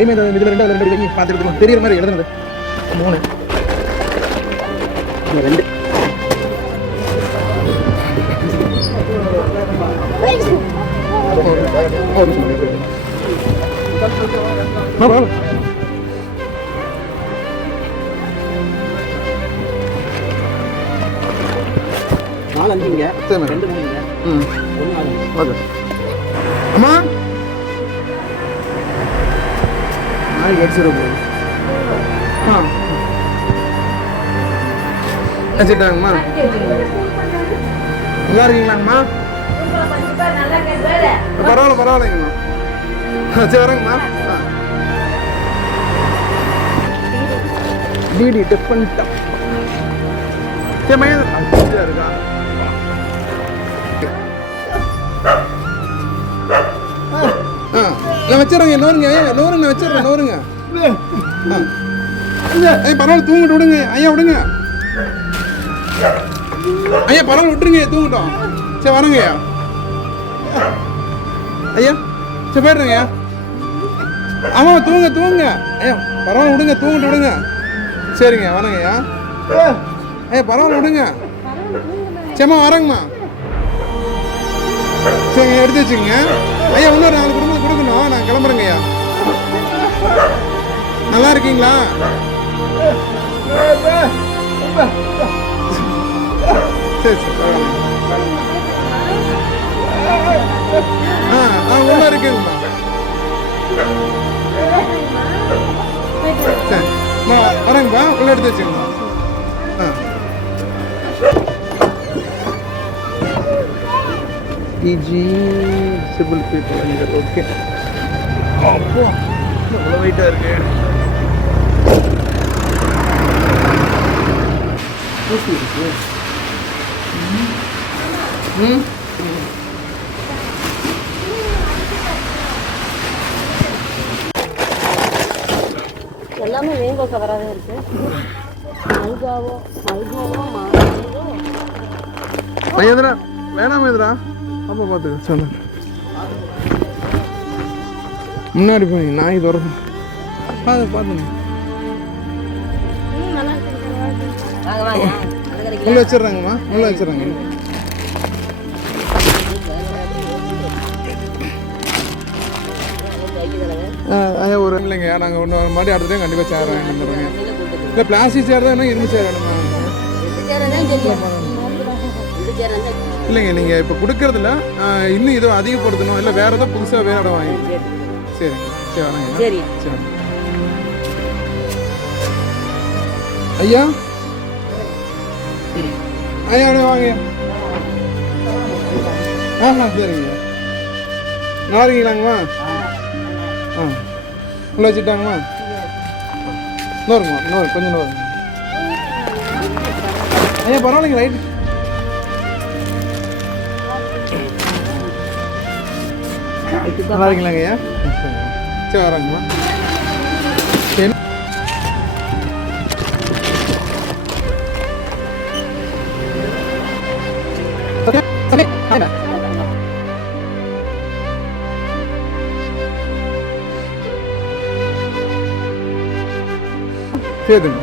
இதுல ரெண்டு பார்த்துட்டு தெரியுற மாதிரி எழுதுனது 3 2 4 5 2 3 அம்மா வச்சுட்டாங்கம்மா. நல்லா இருக்கீங்களாங்கம்மா? பரவாயில்லைங்கம்மா. சரி வரேங்கம்மா. டிடி டிஃபரெண்டா இருக்கா? நான் வச்சிடறேங்க. நோருங்க வச்சிடறேன். நோருங்க. பரவாயில்ல, தூங்கிட்டு விடுங்க ஐயா. விடுங்க ஐயா, பரவாயில்ல விட்டுருங்க, தூங்கட்டும். சரி வரேங்க ஐயா. ஐயா சரி போயிடுறேங்க ஐயா. ஆமாம் தூங்க ஐயா. பரவாயில்ல விடுங்க, தூங்கிட்டு விடுங்க. சரிங்க வரேங்க ஐயா. ஐயா பரவாயில்ல விடுங்க. சரிம்மா வரேங்கம்மா. சரிங்க எடுத்து வச்சுக்கோங்க ஐயா. இன்னொரு 4 குடும்பத்துக்கு கொடுக்கணும். நான் கிளம்புறேங்க ஐயா. நல்லா இருக்கீங்களா? சரி உள்ள இருக்குங்கம்மா. சரி வரேங்கப்பா. உள்ள எடுத்து வச்சுக்கோங்க. PG civil people. ஓகே. அப்போ இவ்வளோ வெயிட்டாக இருக்கு. ஊசி இருக்கு. எல்லாமே வேங்கோ கவராகவே இருக்கு. எதுரா வேணாம் எதுரா அப்பா பார்த்துக்க சொன்ன முன்னாடி போய் நாய் துறக்கும். பார்த்துங்க உள்ள வச்சிடுறாங்கம்மா. உள்ள வச்சிடுறாங்க. ஐயா ஒரு இல்லைங்க. நாங்கள் ஒன்று மாதிரி அடுத்த டைம் கண்டிப்பாக சேர் வாங்கிடுறோங்க. இல்லை பிளாஸ்டிக் சேர் தான் இரும்பு சேர் வேணுமா? இல்லைங்க நீங்கள் இப்போ கொடுக்கறதுல இன்னும் இதோ அதிகப்படுத்தணும். இல்லை வேறு ஏதோ புதுசாக வேறு இடம் வாங்கி. சரிங்க சரி வாங்க. சரி சரி ஐயா. ஐயா வாங்க. சரிங்க. நல்லா இருக்கீங்களாங்கம்மா? உள்ள வச்சுட்டாங்கம்மா. இன்னொருங்கம்மா. கொஞ்சம் இன்னொரு ஐயா பரவாயில்லைங்க. ரைட் நல்லா இருக்கீங்களாங்க ஐயா? சரி வராங்கம்மா. சரிங்க.